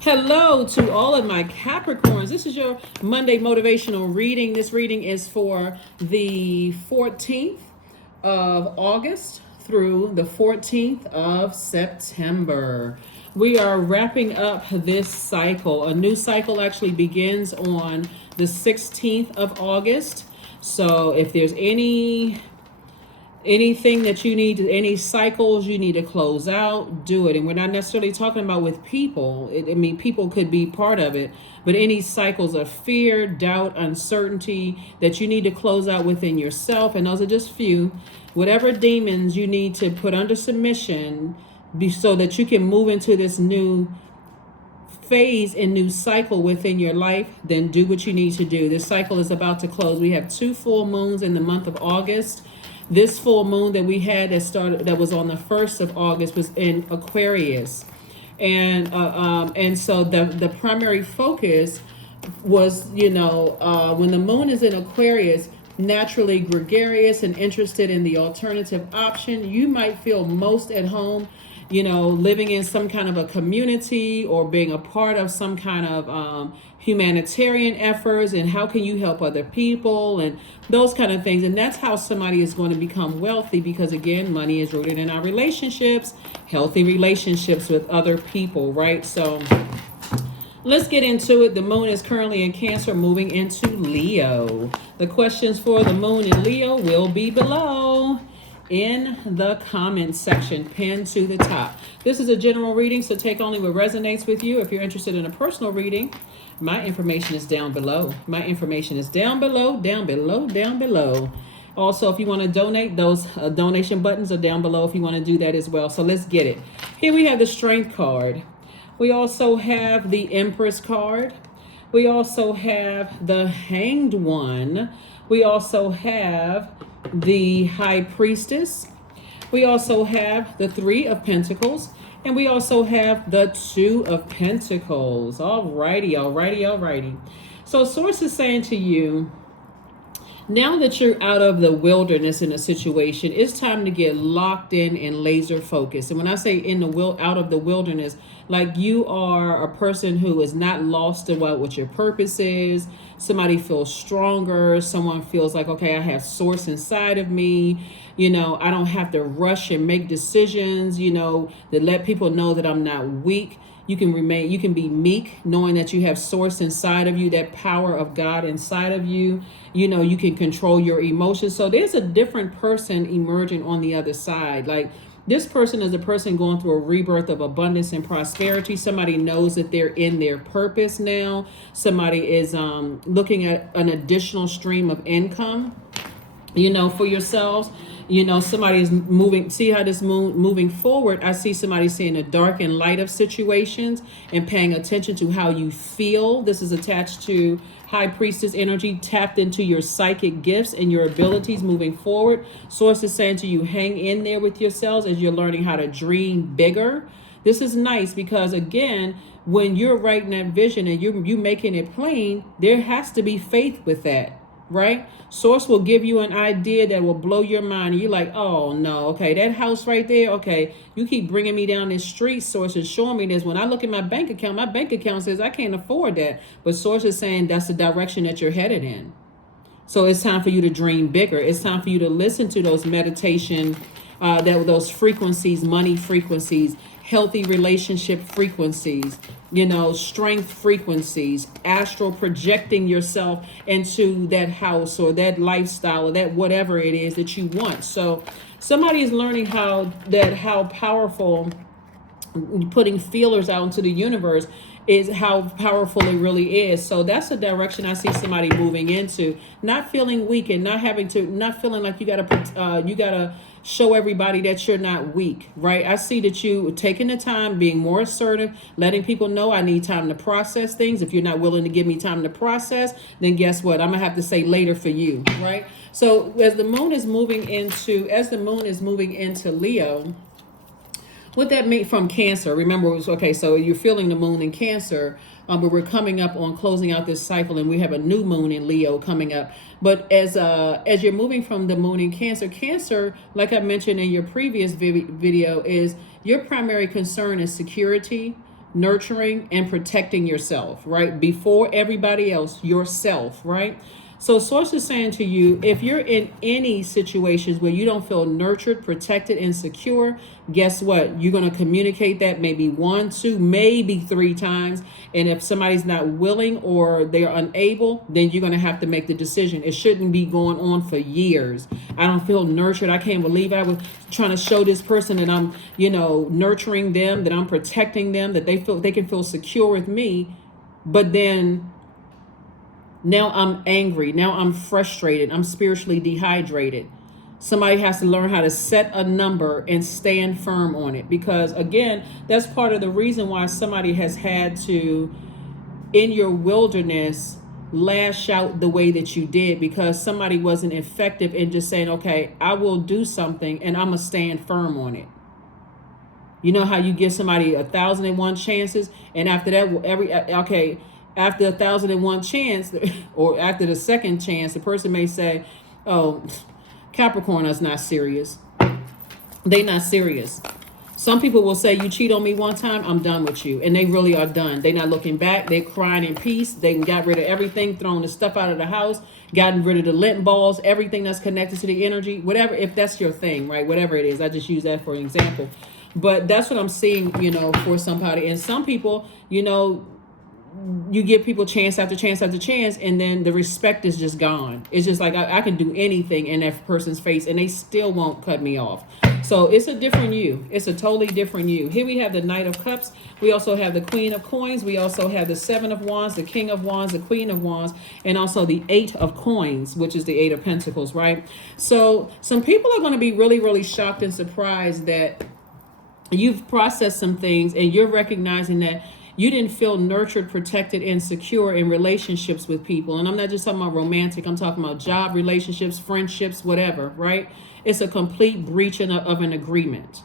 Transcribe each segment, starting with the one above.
Hello to all of my Capricorns. This is your Monday motivational reading. This reading is for the 14th of August through the 14th of September. We are wrapping up this cycle. A new cycle actually begins on the 16th of August. So if there's anything that you need, any cycles you need to close out, do it. And we're not necessarily talking about with people. People could be part of it, but any cycles of fear, doubt, uncertainty that you need to close out within yourself, and those are just few. Whatever demons you need to put under submission, so that you can move into this new phase and new cycle within your life, then do what you need to do. This cycle is about to close. We have 2 full moons in the month of August. This full moon that we had that was on the 1st of August was in Aquarius. And so the primary focus was, when the moon is in Aquarius, naturally gregarious and interested in the alternative option, you might feel most at home, living in some kind of a community or being a part of some kind of humanitarian efforts, and how can you help other people and those kind of things. And that's how somebody is going to become wealthy, because again, money is rooted in our relationships, healthy relationships with other people, right? So let's get into it. The moon is currently in Cancer, moving into Leo. The questions for the moon in Leo will be below in the comments section, pinned to the top. This is a general reading, so take only what resonates with you. If you're interested in a personal reading, my information is down below. My information is down below, down below, down below. Also, if you want to donate, those donation buttons are down below if you want to do that as well. So let's get it. Here we have the Strength card. We also have the Empress card. We also have the Hanged One. We also have the High Priestess. We also have the 3 of Pentacles. And we also have the 2 of Pentacles. Alrighty. So Source is saying to you, now that you're out of the wilderness in a situation, it's time to get locked in and laser focused. And when I say out of the wilderness, like you are a person who is not lost in what your purpose is. Somebody feels stronger. Someone feels like, okay, I have source inside of me. I don't have to rush and make decisions, that let people know that I'm not weak. You can be meek, knowing that you have source inside of you, that power of God inside of you. You can control your emotions. So there's a different person emerging on the other side. Like, this person is a person going through a rebirth of abundance and prosperity. Somebody knows that they're in their purpose now. Somebody is looking at an additional stream of income, for yourselves. Somebody is moving. See how this moon moving forward. I see somebody seeing the dark and light of situations and paying attention to how you feel. This is attached to High Priestess energy, tapped into your psychic gifts and your abilities moving forward. Source is saying to you, hang in there with yourselves as you're learning how to dream bigger. This is nice because, again, when you're writing that vision and you making it plain, there has to be faith with that. Right? Source will give you an idea that will blow your mind. And you're like, oh no, okay, that house right there, okay, you keep bringing me down this street. Source is showing me this. When I look at my bank account says I can't afford that. But Source is saying that's the direction that you're headed in. So it's time for you to dream bigger. It's time for you to listen to those meditation, those frequencies, money frequencies, healthy relationship frequencies, strength frequencies, astral projecting yourself into that house or that lifestyle or that whatever it is that you want. So somebody is learning how powerful putting feelers out into the universe is, how powerful it really is. So that's the direction I see somebody moving into, not feeling weak and not feeling like you gotta show everybody that you're not weak, right? I see that you taking the time, being more assertive, letting people know I need time to process things. If you're not willing to give me time to process, then guess what? I'm gonna have to say later for you, right? So as the moon is moving into Leo, what that means from Cancer, remember, it was, okay, so you're feeling the moon in Cancer, but we're coming up on closing out this cycle, and we have a new moon in Leo coming up. But as you're moving from the moon in Cancer, like I mentioned in your previous video, is your primary concern is security, nurturing, and protecting yourself, right? Before everybody else, yourself, right? So source is saying to you, if you're in any situations where you don't feel nurtured, protected, and secure, guess what? You're going to communicate that maybe 1, 2, maybe 3 times. And if somebody's not willing or they're unable, then you're going to have to make the decision. It shouldn't be going on for years. I don't feel nurtured. I can't believe I was trying to show this person that I'm, nurturing them, that I'm protecting them, that they can feel secure with me. But then now I'm angry. Now I'm frustrated. I'm spiritually dehydrated. Somebody has to learn how to set a number and stand firm on it. Because again, that's part of the reason why somebody has had to, in your wilderness, lash out the way that you did, because somebody wasn't effective in just saying, okay, I will do something and I'm going to stand firm on it. You know how you give somebody 1,001 chances, and after that, after 1,001 chance, or after the second chance, the person may say, oh, Capricorn is not serious. They not serious. Some people will say, you cheat on me one time, I'm done with you. And they really are done. They not looking back. They crying in peace. They got rid of everything, thrown the stuff out of the house, gotten rid of the lint balls, everything that's connected to the energy, whatever, if that's your thing, right? Whatever it is. I just use that for an example. But that's what I'm seeing, for somebody. And some people, you give people chance after chance after chance, and then the respect is just gone. It's just like, I can do anything in that person's face and they still won't cut me off. So it's a different you. It's a totally different you. Here we have the Knight of Cups. We also have the Queen of Coins. We also have the 7 of Wands, the King of Wands, the Queen of Wands, and also the 8 of Coins, which is the 8 of Pentacles, right? So some people are going to be really, really shocked and surprised that you've processed some things and you're recognizing that you didn't feel nurtured, protected, and secure in relationships with people. And I'm not just talking about romantic. I'm talking about job relationships, friendships, whatever, right? It's a complete breach of an agreement.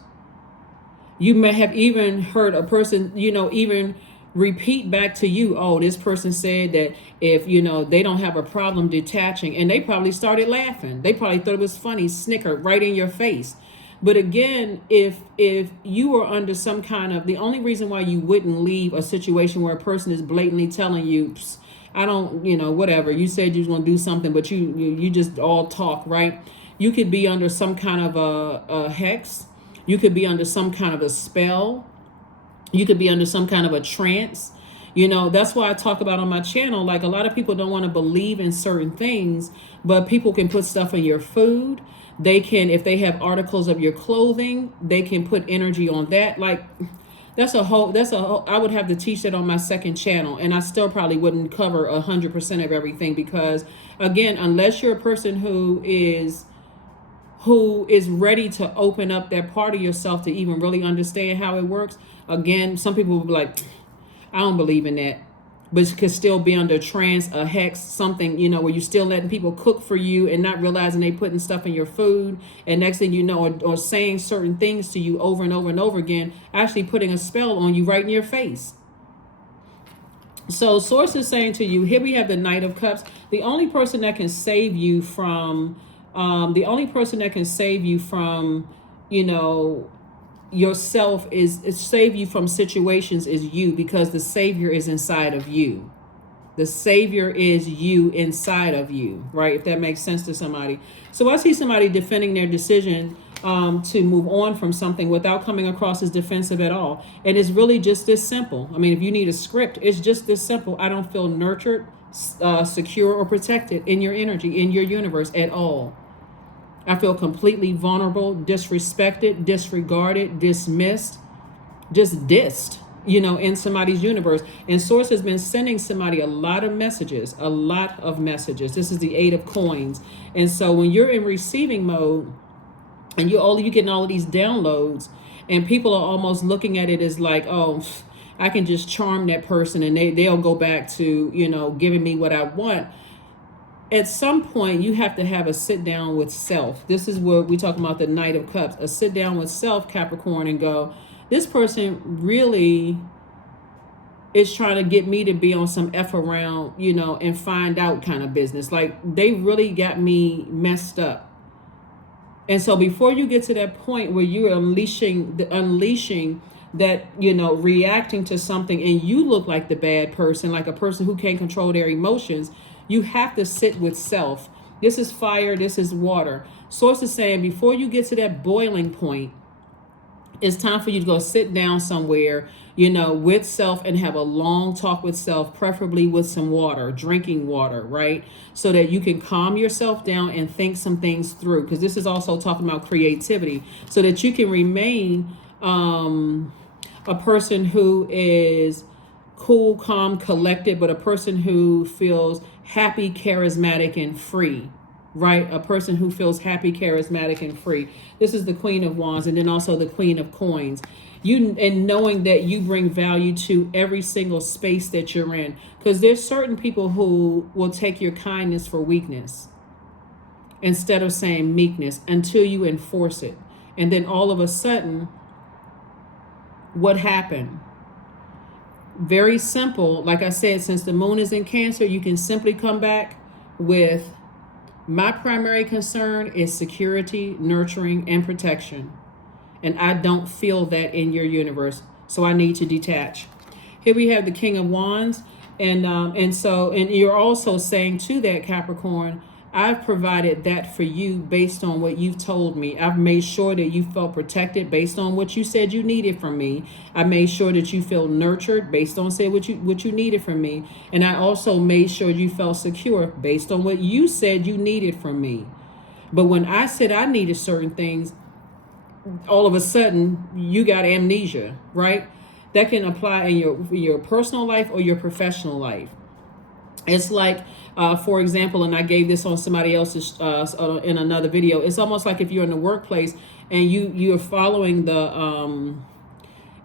You may have even heard a person, even repeat back to you, oh, this person said that if, they don't have a problem detaching, and they probably started laughing. They probably thought it was funny, snickered right in your face. But again, if you were under some kind of, the only reason why you wouldn't leave a situation where a person is blatantly telling you, I don't, whatever, you said you was going to do something, but you just all talk, right? You could be under some kind of a hex. You could be under some kind of a spell. You could be under some kind of a trance. That's why I talk about on my channel, like a lot of people don't want to believe in certain things, but people can put stuff in your food. They can, if they have articles of your clothing, they can put energy on that. Like that's a whole, I would have to teach that on my second channel, and I still probably wouldn't cover 100% of everything, because again, unless you're a person who is ready to open up that part of yourself to even really understand how it works. Again, some people will be like, I don't believe in that. But you could still be under a trance, a hex, something, where you're still letting people cook for you and not realizing they putting stuff in your food. And next thing you know, or saying certain things to you over and over and over again, actually putting a spell on you right in your face. So source is saying to you, here we have the Knight of Cups. The only person that can save you from, yourself is save you from situations is you, because the savior is inside of you. The savior is you inside of you, right? If that makes sense to somebody. So I see somebody defending their decision to move on from something without coming across as defensive at all. And it's really just this simple. I mean, if you need a script, it's just this simple. I don't feel nurtured, secure, or protected in your energy, in your universe at all. I feel completely vulnerable, disrespected, disregarded, dismissed, just dissed, in somebody's universe. And Source has been sending somebody a lot of messages. This is the 8 of Coins. And so when you're in receiving mode and you're getting all of these downloads, and people are almost looking at it as like, oh, I can just charm that person and they'll go back to, giving me what I want. At some point, you have to have a sit down with self. This is where we talk about the Knight of Cups. A sit down with self, Capricorn, and go, this person really is trying to get me to be on some F around, and find out kind of business. Like, they really got me messed up. And so before you get to that point where you're unleashing that, you know, reacting to something and you look like the bad person, like a person who can't control their emotions, you have to sit with self. This is fire, this is water. Source is saying before you get to that boiling point, it's time for you to go sit down somewhere, you know, with self and have a long talk with self, preferably with some water, drinking water, right? So that you can calm yourself down and think some things through. Because this is also talking about creativity, so that you can remain a person who is cool, calm, collected, but a person who feels happy, charismatic, and free. Right? A person who feels happy, charismatic, and free. This is the Queen of Wands, and then also the Queen of Coins. You, and knowing that you bring value to every single space that you're in. Because there's certain people who will take your kindness for weakness instead of saying meekness until you enforce it. And then all of a sudden, what happened? Very simple. Like I said, since the moon is in Cancer, you can simply come back with, my primary concern is security, nurturing, and protection. And I don't feel that in your universe. So I need to detach. Here we have the King of Wands. And you're also saying to that, Capricorn, I've provided that for you based on what you've told me. I've made sure that you felt protected based on what you said you needed from me. I made sure that you feel nurtured based on what you needed from me. And I also made sure you felt secure based on what you said you needed from me. But when I said I needed certain things, all of a sudden you got amnesia, right? That can apply in your personal life or your professional life. It's like, for example, and I gave this on somebody else's in another video. It's almost like if you're in the workplace and you're following the,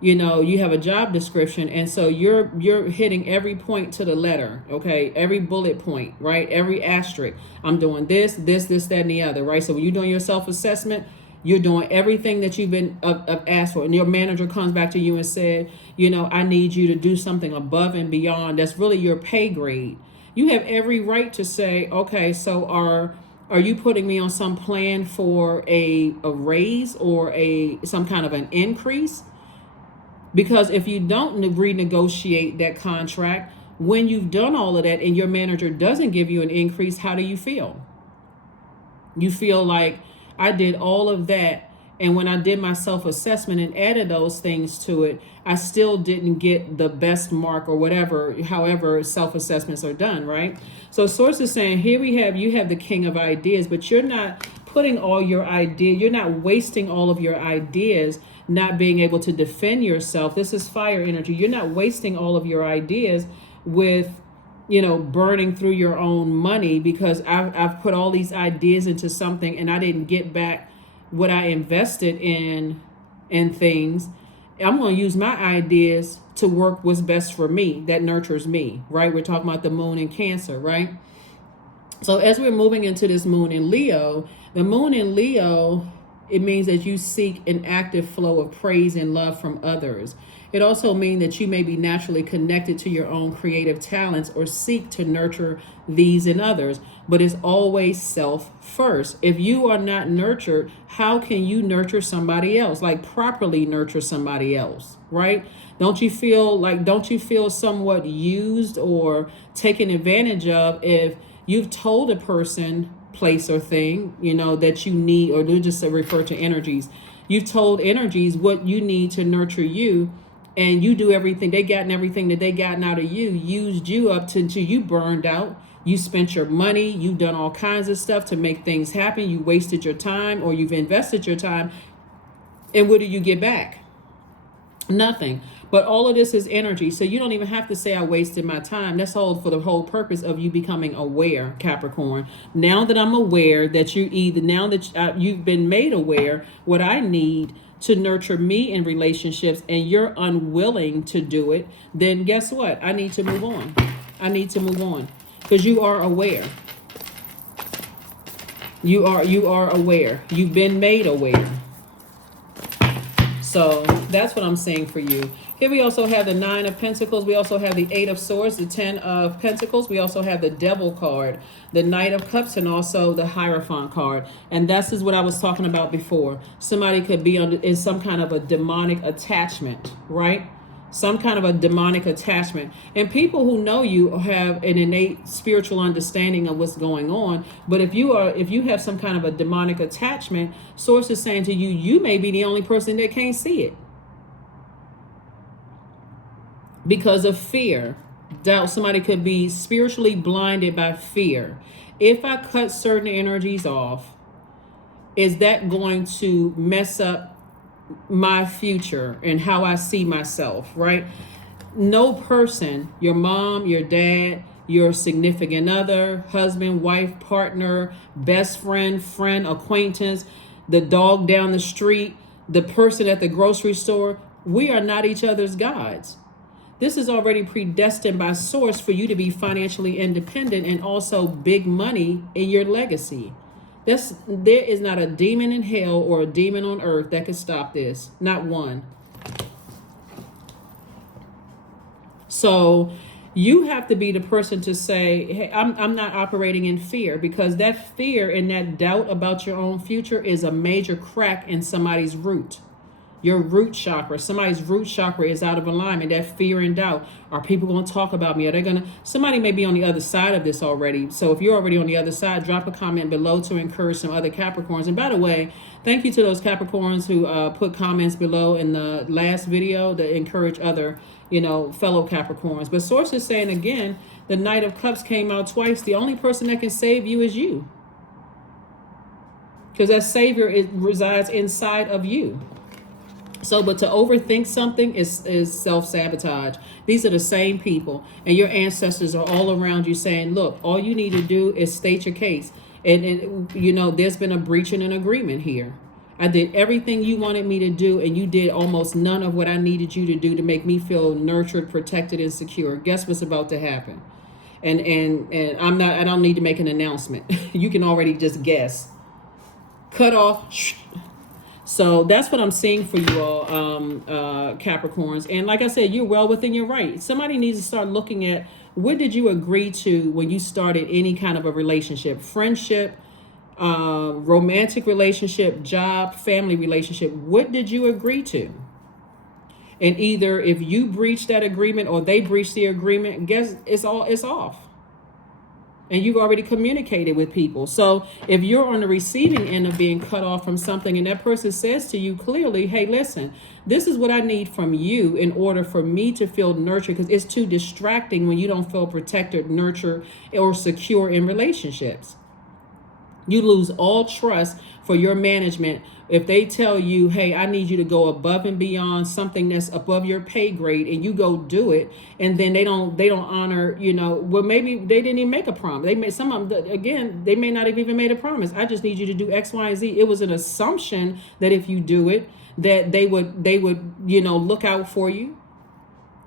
you know, you have a job description, and so you're hitting every point to the letter, okay? Every bullet point, right? Every asterisk. I'm doing this, that, and the other, right? So when you're doing your self-assessment, you're doing everything that you've been asked for, and your manager comes back to you and said, you know, I need you to do something above and beyond. That's really your pay grade. You have every right to say, okay, so are you putting me on some plan for a raise or some kind of an increase? Because if you don't renegotiate that contract, when you've done all of that and your manager doesn't give you an increase, how do you feel? You feel like, I did all of that, and when I did my self-assessment and added those things to it, I still didn't get the best mark or whatever, however self-assessments are done, right? So Source is saying, here you have the King of Ideas, but you're not putting all your ideas, you're not wasting all of your ideas, not being able to defend yourself. This is fire energy. You're not wasting all of your ideas with, you know, burning through your own money, because I've put all these ideas into something and I didn't get back what I invested in things. I'm going to use my ideas to work what's best for me, that nurtures me, right? We're talking about the moon in Cancer, right? So as we're moving into this moon in Leo, the moon in Leo, it means that you seek an active flow of praise and love from others. It also means that you may be naturally connected to your own creative talents or seek to nurture these in others, but it's always self first. If you are not nurtured, how can you nurture somebody else? Like properly nurture somebody else, right? Don't you feel somewhat used or taken advantage of if you've told a person, place, or thing, you know, that you need, or we'll just refer to energies. You've told energies what you need to nurture you, and you do everything. They gotten everything that they gotten out of you, used you up until you burned out. You spent your money. You've done all kinds of stuff to make things happen. You wasted your time, or you've invested your time. And what do you get back? Nothing. But all of this is energy. So you don't even have to say I wasted my time. That's all for the whole purpose of you becoming aware, Capricorn. Now that I'm aware that you've been made aware what I need to nurture me in relationships, and you're unwilling to do it, then guess what? I need to move on. I need to move on, because you are aware. You are aware. You've been made aware. So that's what I'm saying for you. Here we also have the 9 of Pentacles. We also have the 8 of Swords, the 10 of Pentacles. We also have the Devil card, the Knight of Cups, and also the Hierophant card. And this is what I was talking about before. Somebody could be in some kind of a demonic attachment, right? Some kind of a demonic attachment. And people who know you have an innate spiritual understanding of what's going on. But if you have some kind of a demonic attachment, Source is saying to you, you may be the only person that can't see it. Because of fear, doubt. Somebody could be spiritually blinded by fear. If I cut certain energies off, is that going to mess up my future and how I see myself, right? No person, your mom, your dad, your significant other, husband, wife, partner, best friend, acquaintance, the dog down the street, the person at the grocery store, we are not each other's gods. This is already predestined by Source for you to be financially independent and also big money in your legacy. There is not a demon in hell or a demon on earth that could stop this. Not one. So you have to be the person to say, hey, I'm not operating in fear, because that fear and that doubt about your own future is a major crack in somebody's root. Your root chakra. Somebody's root chakra is out of alignment. That fear and doubt. Are people going to talk about me? Are they going to? Somebody may be on the other side of this already. So if you're already on the other side, drop a comment below to encourage some other Capricorns. And by the way, thank you to those Capricorns who put comments below in the last video to encourage other, fellow Capricorns. But Source is saying again, the Knight of Cups came out twice. The only person that can save you is you. Because that Savior resides inside of you. So, but to overthink something is self-sabotage. These are the same people, and your ancestors are all around you saying, look, all you need to do is state your case. And there's been a breach in an agreement here. I did everything you wanted me to do, and you did almost none of what I needed you to do to make me feel nurtured, protected, and secure. Guess what's about to happen? And I don't need to make an announcement. You can already just guess. Cut off. So that's what I'm seeing for you all, Capricorns. And like I said, you're well within your right. Somebody needs to start looking at, what did you agree to when you started any kind of a relationship? Friendship, romantic relationship, job, family relationship. What did you agree to? And either if you breach that agreement or they breach the agreement, guess it's off. And you've already communicated with people. So if you're on the receiving end of being cut off from something and that person says to you clearly, hey, listen, this is what I need from you in order for me to feel nurtured, because it's too distracting when you don't feel protected, nurtured, or secure in relationships. You lose all trust for your management if they tell you, hey, I need you to go above and beyond something that's above your pay grade, and you go do it, and then they don't honor, well, maybe they didn't even make a promise. They made some of them, again, they may not have even made a promise. I just need you to do X, Y, and Z. It was an assumption that if you do it, that they would look out for you.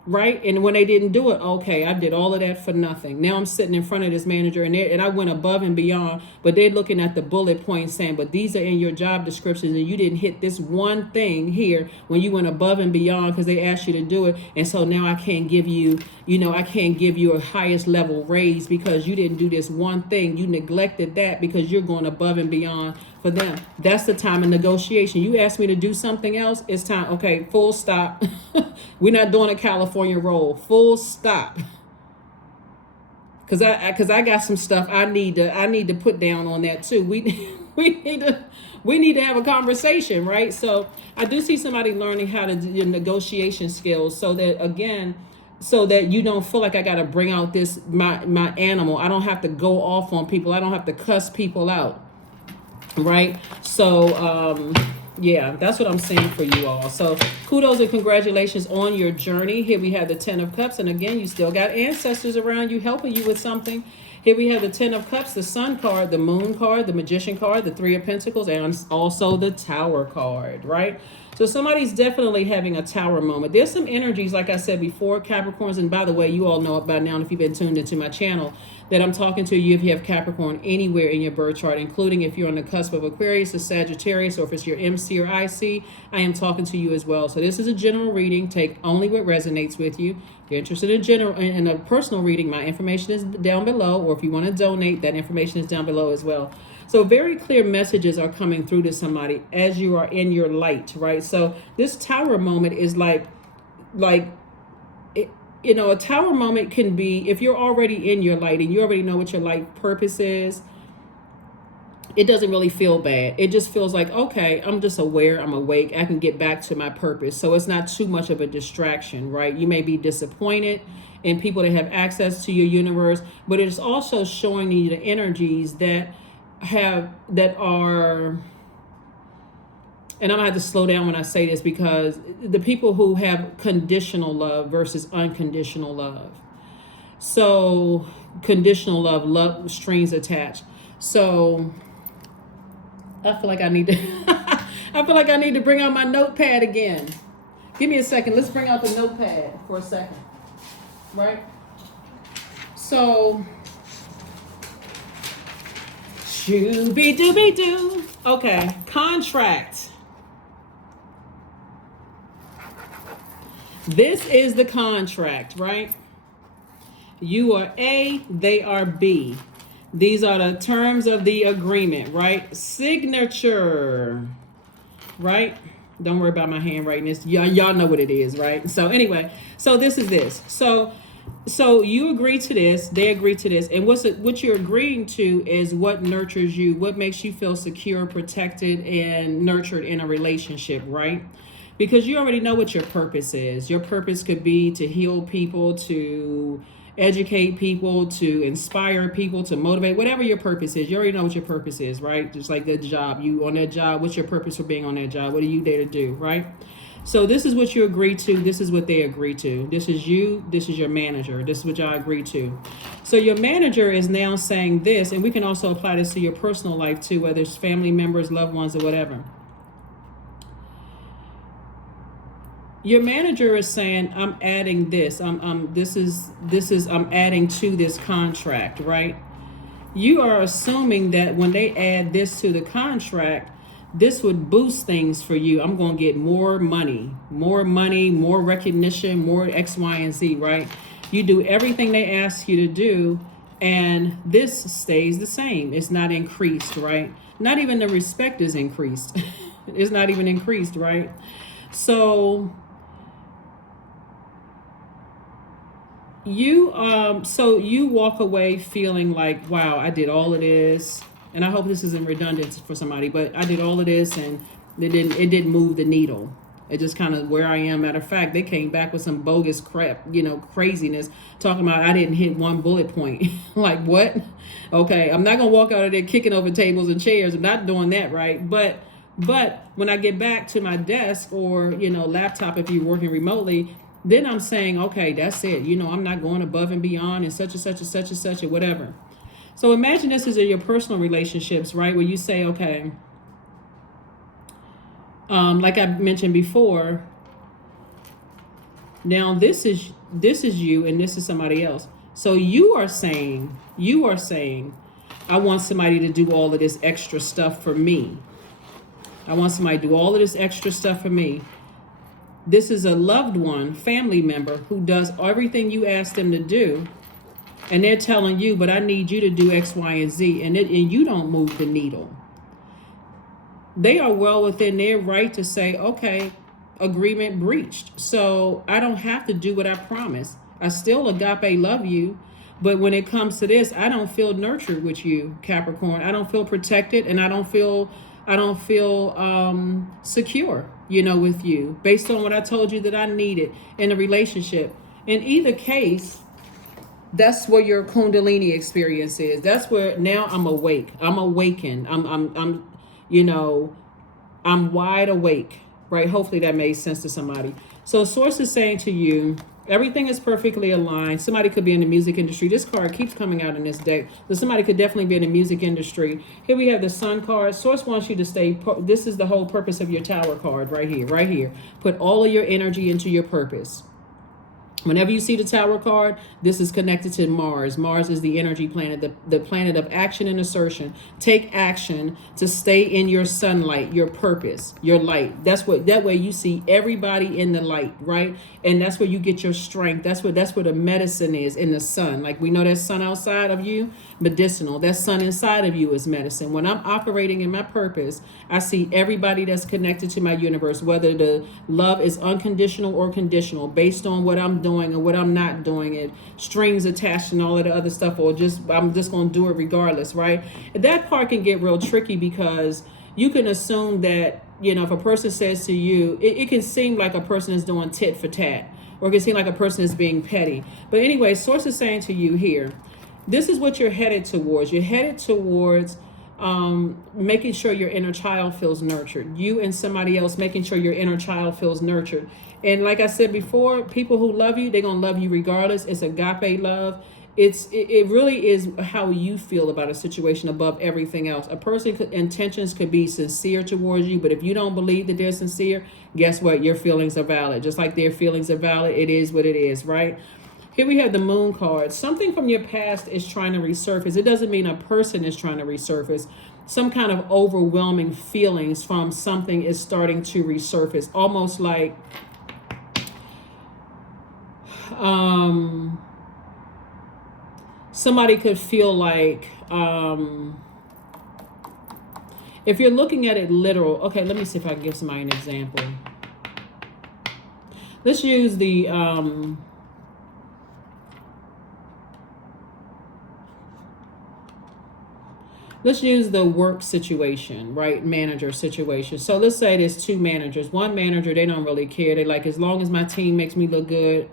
Right? And when they didn't do it, okay, I did all of that for nothing. Now I'm sitting in front of this manager and I went above and beyond, but they're looking at the bullet points saying, but these are in your job descriptions and you didn't hit this one thing here when you went above and beyond because they asked you to do it. And so now I can't give you, a highest level raise because you didn't do this one thing. You neglected that because you're going above and beyond for them. That's the time of negotiation. You asked me to do something else. It's time. Okay, full stop. We're not doing a California roll. Full stop. Cause I got some stuff I need to put down on that too. We need to have a conversation, right? So I do see somebody learning how to do your negotiation skills so that you don't feel like I got to bring out my animal. I don't have to go off on people. I don't have to cuss people out. Right? So, yeah, that's what I'm saying for you all. So kudos and congratulations on your journey. Here we have the 10 of Cups. And again, you still got ancestors around you helping you with something. Here we have the Ten of Cups, the Sun card, the Moon card, the Magician card, the Three of Pentacles, and also the Tower card, right? So somebody's definitely having a Tower moment. There's some energies, like I said before, Capricorns, and by the way, you all know it by now if you've been tuned into my channel, that I'm talking to you if you have Capricorn anywhere in your birth chart, including if you're on the cusp of Aquarius or Sagittarius, or if it's your MC or IC, I am talking to you as well. So this is a general reading. Take only what resonates with you. If you're interested in a personal reading, my information is down below, or if you want to donate, that information is down below as well. So very clear messages are coming through to somebody as you are in your light, right? So this Tower moment is like a Tower moment can be if you're already in your light and you already know what your life purpose is. It doesn't really feel bad. It just feels like, okay, I'm just aware, I'm awake, I can get back to my purpose. So it's not too much of a distraction, right? You may be disappointed in people that have access to your universe, but it's also showing you the energies that are, and I'm gonna have to slow down when I say this, because the people who have conditional love versus unconditional love. So conditional love strings attached. So I feel like I need to bring out my notepad again. Give me a second. Let's bring out the notepad for a second. Right? So shooby dooby doo. Okay, contract. This is the contract, right? You are A, they are B. These are the terms of the agreement, right? Signature, right? Don't worry about my handwriting. This y'all know what it is, right? So anyway, so this is this. So you agree to this, they agree to this, and what you're agreeing to is what nurtures you, what makes you feel secure, protected, and nurtured in a relationship, right? Because you already know what your purpose is. Your purpose could be to heal people, to educate people, to inspire people, to motivate, whatever your purpose is. You already know what your purpose is, right? Just like the job, you on that job, what's your purpose for being on that job? What are you there to do, right? So this is what you agree to. This is what they agree to. This is you. This is your manager. This is what y'all agree to. So your manager is now saying this, and we can also apply this to your personal life too, whether it's family members, loved ones, or whatever. Your manager is saying, I'm adding this. I'm adding to this contract, right? You are assuming that when they add this to the contract, this would boost things for you. I'm going to get more money, more recognition, more X, Y, and Z, right? You do everything they ask you to do, and this stays the same. It's not increased, right? Not even the respect is increased. It's not even increased, right? So you walk away feeling like, wow, I did all of this, and I hope this isn't redundant for somebody, but I did all of this and it didn't move the needle. It just kind of where I am. Matter of fact, they came back with some bogus crap, craziness, talking about I didn't hit one bullet point. Like, what? Okay, I'm not gonna walk out of there kicking over tables and chairs. I'm not doing that, right? But when I get back to my desk or laptop, if you're working remotely, then I'm saying, okay, that's it. I'm not going above and beyond and such and such and such and such or whatever. So imagine this is in your personal relationships, right? Where you say, okay, like I mentioned before, now this is you and this is somebody else. So you are saying, I want somebody to do all of this extra stuff for me. I want somebody to do all of this extra stuff for me. This is a loved one, family member, who does everything you ask them to do. And they're telling you, but I need you to do X, Y, and Z. And you don't move the needle. They are well within their right to say, okay, agreement breached. So I don't have to do what I promised. I still agape love you. But when it comes to this, I don't feel nurtured with you, Capricorn. I don't feel protected, and I don't feel secure, with you, based on what I told you that I needed in a relationship. In either case, that's where your Kundalini experience is. That's where now I'm awake. I'm awakened. I'm wide awake, right? Hopefully that made sense to somebody. So Source is saying to you, Everything is perfectly aligned. Somebody could be in the music industry. This card keeps coming out in this deck. So somebody could definitely be in the music industry. Here we have the Sun card. Source wants you to stay. This is the whole purpose of your Tower card right here, right here. Put all of your energy into your purpose. Whenever you see the Tower card, this is connected to Mars. Mars is the energy planet, the planet of action and assertion. Take action to stay in your sunlight, your purpose, your light. That way you see everybody in the light, right? And that's where you get your strength. That's where the medicine is, in the sun. Like we know that sun outside of you, medicinal. That sun inside of you is medicine. When I'm operating in my purpose, I see everybody that's connected to my universe, whether the love is unconditional or conditional, based on what I'm doing and what I'm not doing, it strings attached and all of the other stuff, or I'm just going to do it regardless, right? And that part can get real tricky, because you can assume that, you know, if a person says to you, it can seem like a person is doing tit for tat, or it can seem like a person is being petty. But anyway, Source is saying to you here, this is what you're headed towards. You're headed towards making sure your inner child feels nurtured. You and somebody else making sure your inner child feels nurtured. And like I said before, people who love you, they're going to love you regardless. It's agape love. It really is how you feel about a situation above everything else. A person's intentions could be sincere towards you, but if you don't believe that they're sincere, guess what? Your feelings are valid. Just like their feelings are valid, it is what it is, right? Here we have the Moon card. Something from your past is trying to resurface. It doesn't mean a person is trying to resurface. Some kind of overwhelming feelings from something is starting to resurface. Almost like somebody could feel like, if you're looking at it literal, okay, let me see if I can give somebody an example. Let's use the, let's use the work situation, right? Manager situation. So let's say there's two managers. One manager, they don't really care. They like, as long as my team makes me look good,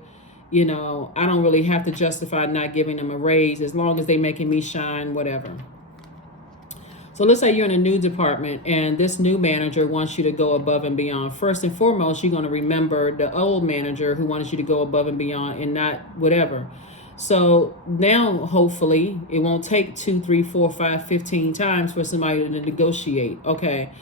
you know, I don't really have to justify not giving them a raise, as long as they making me shine, whatever. So let's say you're in a new department and this new manager wants you to go above and beyond. First and foremost, you're going to remember the old manager who wanted you to go above and beyond and not whatever. So now, hopefully, it won't take 2, 3, 4, 5, 15 times for somebody to negotiate. Okay,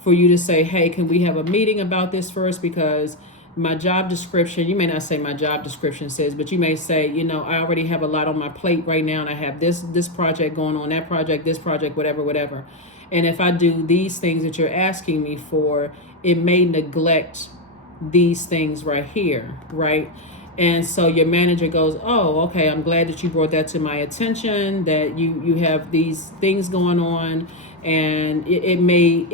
for you to say, hey, can we have a meeting about this first? Because my job description, you may not say my job description says, but you may say, you know, I already have a lot on my plate right now, and I have this project going on, that project, this project, whatever. And if I do these things that you're asking me for, it may neglect these things right here, right? And so your manager goes, oh, okay, I'm glad that you brought that to my attention, that you have these things going on, and you may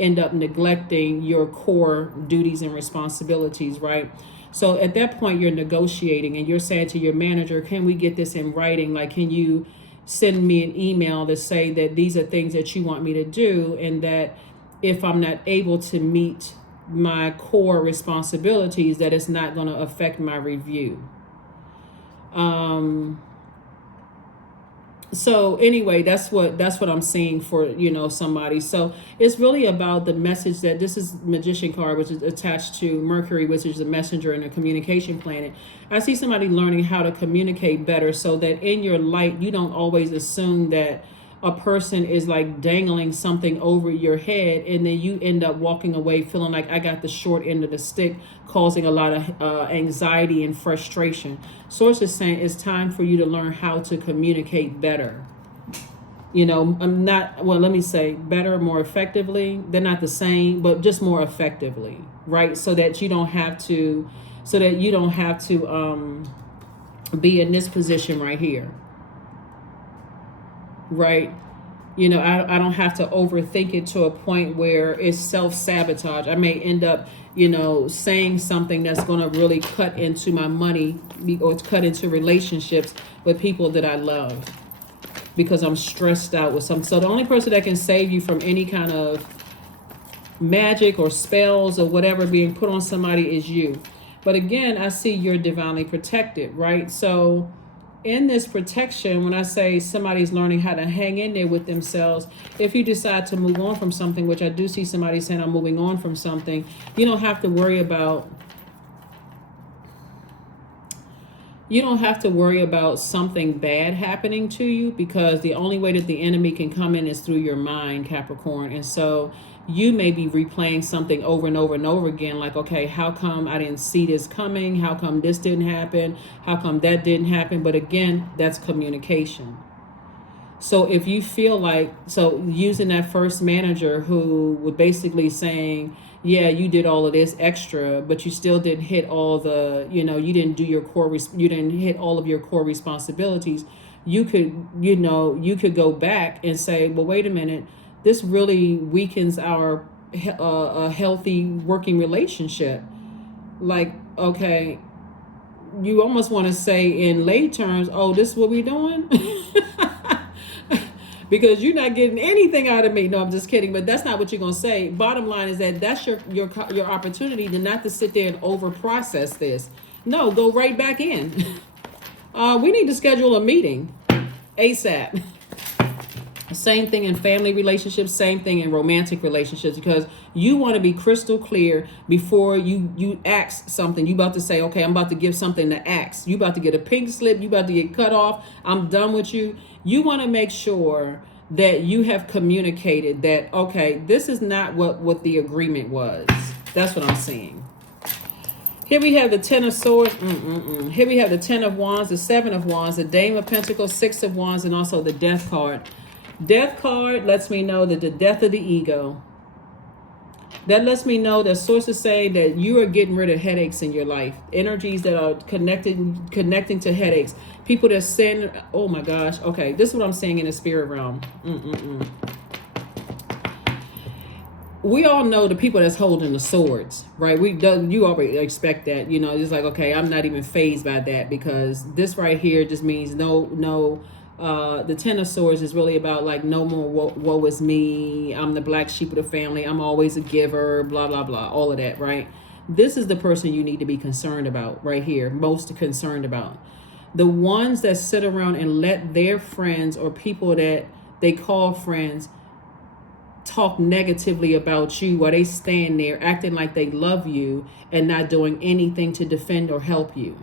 end up neglecting your core duties and responsibilities, right? So at that point, you're negotiating and you're saying to your manager, can we get this in writing? Like, can you send me an email to say that these are things that you want me to do, and that if I'm not able to meet my core responsibilities, that it's not going to affect my review. So anyway, that's what I'm seeing for, you know, somebody. So it's really about the message that this is Magician card, which is attached to Mercury, which is the messenger and a communication planet. I see somebody learning how to communicate better, so that in your light, you don't always assume that a person is like dangling something over your head, and then you end up walking away feeling like I got the short end of the stick, causing a lot of anxiety and frustration. Source is saying it's time for you to learn how to communicate better. You know, let me say better, more effectively. They're not the same, but just more effectively, right? So that you don't have to be in this position right here. Right? You know, I don't have to overthink it to a point where it's self-sabotage. I may end up, you know, saying something that's going to really cut into my money, or cut into relationships with people that I love, because I'm stressed out with something. So the only person that can save you from any kind of magic or spells or whatever being put on somebody is you. But again, I see you're divinely protected, right? So in this protection, when I say somebody's learning how to hang in there with themselves, if you decide to move on from something, which I do see somebody saying I'm moving on from something, you don't have to worry about You don't have to worry about something bad happening to you, because the only way that the enemy can come in is through your mind, Capricorn. And so you may be replaying something over and over and over again, like, okay, how come I didn't see this coming? How come this didn't happen? How come that didn't happen? But again, that's communication. So if you feel like, so using that first manager who was basically saying, yeah, you did all of this extra, but you still didn't hit all the, you didn't do your core, you didn't hit all of your core responsibilities. You could go back and say, well, wait a minute, this really weakens our a healthy working relationship. Like, okay, you almost want to say in lay terms, oh, this is what we doing? Because you're not getting anything out of me. No, I'm just kidding. But that's not what you're going to say. Bottom line is that that's your opportunity to not to sit there and over process this. No, go right back in. We need to schedule a meeting ASAP. Same thing in family relationships, same thing in romantic relationships, because you want to be crystal clear before you ask something. You about to say, okay, I'm about to give something to ask. You about to get a pink slip. You about to get cut off. I'm done with you. You want to make sure that you have communicated that, okay, this is not what the agreement was. That's what I'm seeing. Here we have the Ten of Swords. Here we have the Ten of Wands, the Seven of Wands, the Dame of Pentacles, Six of Wands, and also the Death card. Death card lets me know that the death of the ego. That lets me know that sources say that you are getting rid of headaches in your life. Energies that are connecting to headaches. People that send, oh my gosh. Okay, this is what I'm saying in the spirit realm. We all know the people that's holding the swords, right? You already expect that, it's like, okay, I'm not even fazed by that, because this right here just means no. The Ten of Swords is really about like, no more woe is me. I'm the black sheep of the family. I'm always a giver, blah, blah, blah. All of that, right? This is the person you need to be concerned about right here. Most concerned about. The ones that sit around and let their friends or people that they call friends talk negatively about you while they stand there acting like they love you and not doing anything to defend or help you,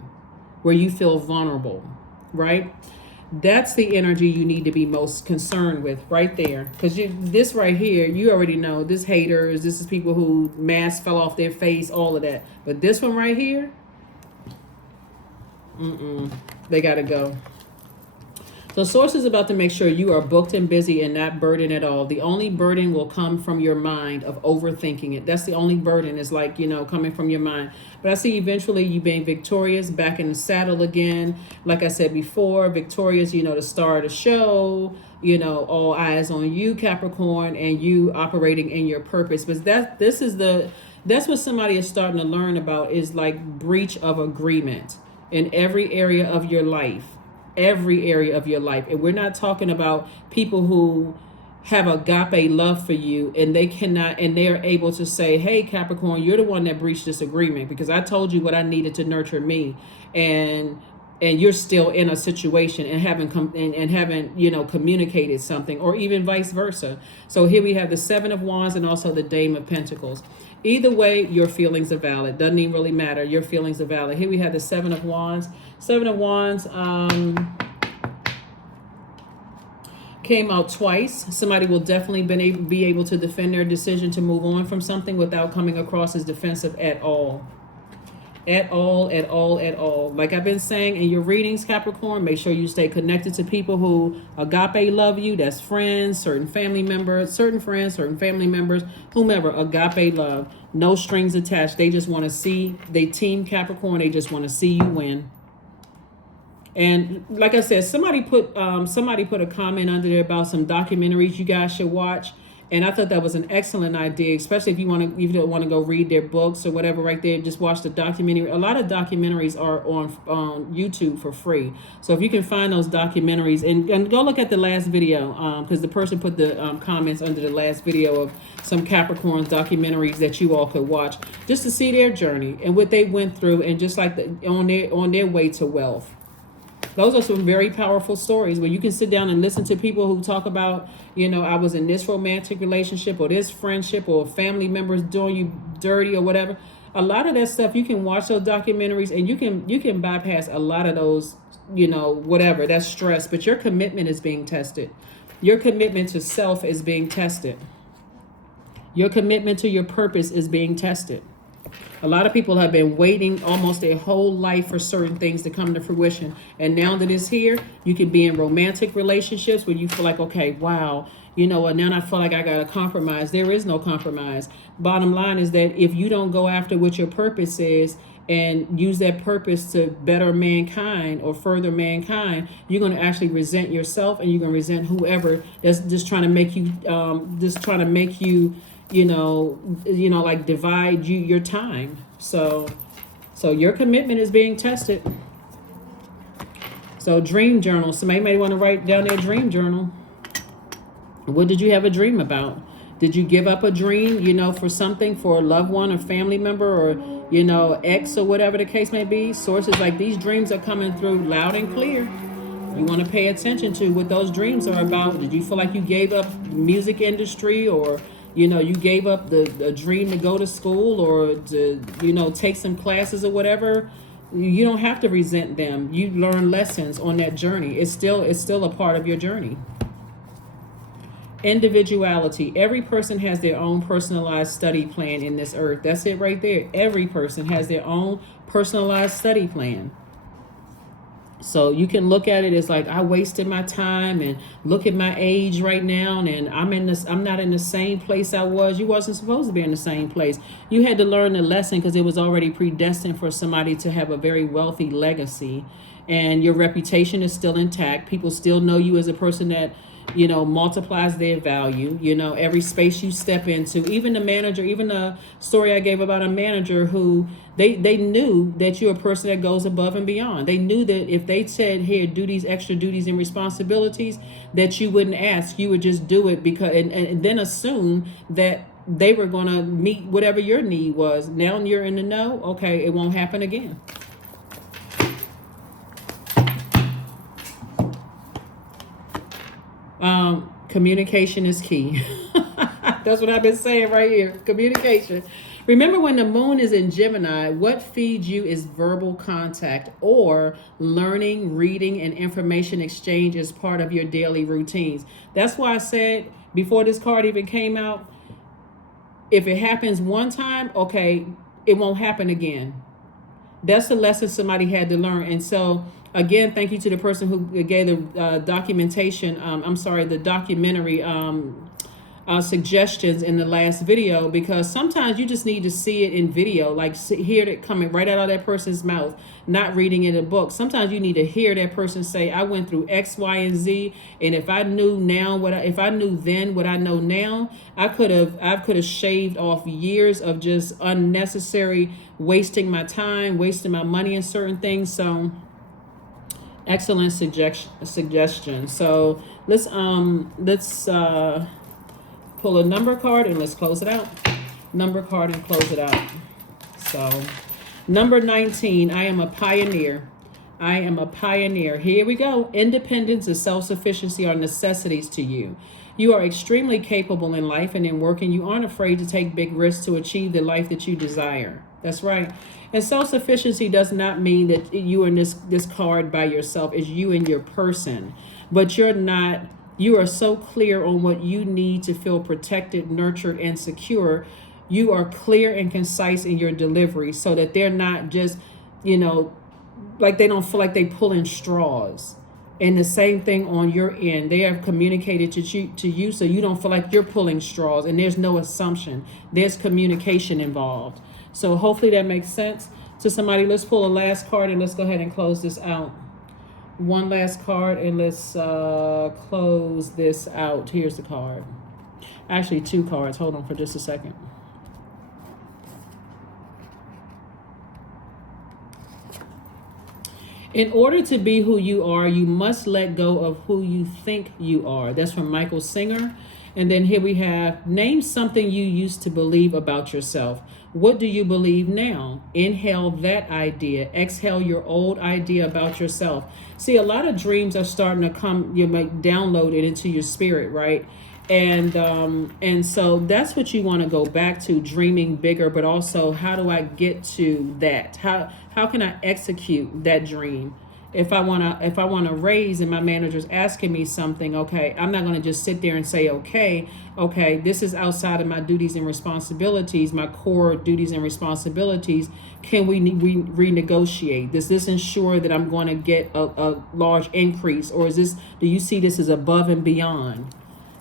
where you feel vulnerable, right? That's the energy you need to be most concerned with right there. Because this right here, you already know, this haters, this is people who masks fell off their face, all of that. But this one right here, they got to go. So source is about to make sure you are booked and busy and not burdened at all. The only burden will come from your mind of overthinking it. That's the only burden, is like, coming from your mind. But I see eventually you being victorious, back in the saddle again. Like I said before, victorious, the star of the show, all eyes on you, Capricorn, and you operating in your purpose. But that's what somebody is starting to learn about, is like breach of agreement in every area of your life. Every area of your life. And we're not talking about people who have agape love for you and they cannot, and they're able to say, hey, Capricorn, you're the one that breached this agreement because I told you what I needed to nurture me, and you're still in a situation and haven't communicated something, or even vice versa. So here we have the Seven of Wands and also the Dame of Pentacles. Either way, your feelings are valid. Doesn't even really matter. Your feelings are valid. Here we have the Seven of Wands. Seven of Wands came out twice. Somebody will definitely be able to defend their decision to move on from something without coming across as defensive at all. At all. Like I've been saying in your readings, Capricorn, make sure you stay connected to people who agape love you. That's friends, certain family members, certain friends, certain family members, whomever. Agape love, no strings attached. They just want to see, they team Capricorn. They just want to see you win. And like I said, somebody put a comment under there about some documentaries you guys should watch. And I thought that was an excellent idea, especially if you don't want to go read their books or whatever right there. Just watch the documentary. A lot of documentaries are on YouTube for free. So if you can find those documentaries, and go look at the last video, because the person put the comments under the last video of some Capricorn documentaries that you all could watch just to see their journey and what they went through, and just like on their way to wealth. Those are some very powerful stories where you can sit down and listen to people who talk about, I was in this romantic relationship or this friendship or family members doing you dirty or whatever. a lot of that stuff, you can watch those documentaries and you can bypass a lot of those, whatever, that's stress, but your commitment is being tested. Your commitment to self is being tested. Your commitment to your purpose is being tested. A lot of people have been waiting almost their whole life for certain things to come to fruition. And now that it's here, you can be in romantic relationships where you feel like, okay, wow, you know what, now I feel like I got to compromise. There is no compromise. Bottom line is that if you don't go after what your purpose is and use that purpose to better mankind or further mankind, you're going to actually resent yourself, and you're going to resent whoever that's just trying to make you, like divide your time. So your commitment is being tested. So dream journal. Somebody may want to write down their dream journal. What did you have a dream about? Did you give up a dream, for something, for a loved one or family member or, ex or whatever the case may be? Sources like these dreams are coming through loud and clear. You want to pay attention to what those dreams are about. Did you feel like you gave up the music industry, or you gave up the dream to go to school or to, take some classes or whatever? You don't have to resent them. You learn lessons on that journey. It's still a part of your journey. Individuality. Every person has their own personalized study plan in this earth. That's it right there. Every person has their own personalized study plan. So you can look at it as like, I wasted my time, and look at my age right now, and I'm not in the same place I was. You wasn't supposed to be in the same place. You had to learn the lesson because it was already predestined for somebody to have a very wealthy legacy, and your reputation is still intact. People still know you as a person that multiplies their value, every space you step into. Even the manager, even the story I gave about a manager who they knew that you're a person that goes above and beyond. They knew that if they said, here, do these extra duties and responsibilities, that you wouldn't ask, you would just do it because, and then assume that they were going to meet whatever your need was. Now you're in the know. Okay, it won't happen again. Communication is key. That's what I've been saying right here. Communication. Remember, when the moon is in Gemini, what feeds you is verbal contact, or learning, reading, and information exchange is part of your daily routines. That's why I said before this card even came out, if it happens one time, okay, it won't happen again. That's the lesson somebody had to learn. And so, again, thank you to the person who gave the the documentary suggestions in the last video, because sometimes you just need to see it in video, like hear it coming right out of that person's mouth, not reading in a book. Sometimes you need to hear that person say, I went through X, Y, and Z, and if I knew if I knew then what I know now, I could have shaved off years of just unnecessary wasting my time, wasting my money in certain things. So excellent suggestion. So let's pull a number card and let's close it out. Number card and close it out. So number 19, I am a pioneer. I am a pioneer. Here we go. Independence and self-sufficiency are necessities to you. You are extremely capable in life and in work, and you aren't afraid to take big risks to achieve the life that you desire. That's right. And self-sufficiency does not mean that you are in this card by yourself. It's you and your person. But you are so clear on what you need to feel protected, nurtured, and secure. You are clear and concise in your delivery, so that they're not just, like they don't feel like they pulling straws. And the same thing on your end. They have communicated to you so you don't feel like you're pulling straws, and there's no assumption. There's communication involved. So hopefully that makes sense to somebody. Let's pull a last card and let's go ahead and close this out. One last card and let's close this out. Here's the card. Actually, two cards. Hold on for just a second. In order to be who you are, you must let go of who you think you are. That's from Michael Singer. And then here we have, name something you used to believe about yourself. What do you believe now? Inhale that idea. Exhale your old idea about yourself. See, a lot of dreams are starting to come, you might download it into your spirit, right? And so that's what you want to go back to, dreaming bigger, but also how do I get to that? How can I execute that dream? If I want to raise and my manager's asking me something, okay, I'm not going to just sit there and say, okay, this is outside of my duties and responsibilities, my core duties and responsibilities. Can we renegotiate? Does this ensure that I'm going to get a large increase, or do you see this as above and beyond?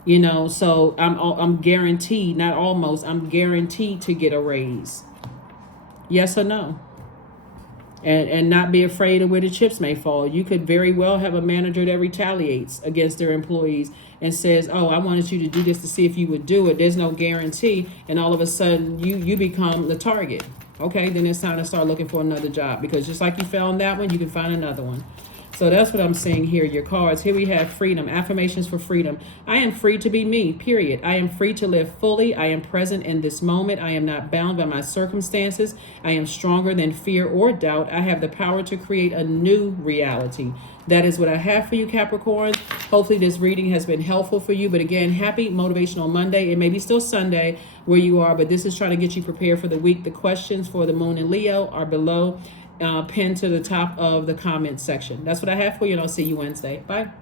So I'm guaranteed, not almost, I'm guaranteed to get a raise. Yes or no? And not be afraid of where the chips may fall. You could very well have a manager that retaliates against their employees and says, "Oh, I wanted you to do this to see if you would do it." There's no guarantee, and all of a sudden you become the target. Okay, then it's time to start looking for another job, because just like you found that one, you can find another one. So that's what I'm seeing here. Your cards. Here we have freedom. Affirmations for freedom. I am free to be me, period. I am free to live fully. I am present in this moment. I am not bound by my circumstances. I am stronger than fear or doubt. I have the power to create a new reality. That is what I have for you, Capricorn. Hopefully this reading has been helpful for you. But again, happy Motivational Monday. It may be still Sunday where you are, but this is trying to get you prepared for the week. The questions for the Moon and Leo are below, pinned to the top of the comment section. That's what I have for you, and I'll see you Wednesday. Bye.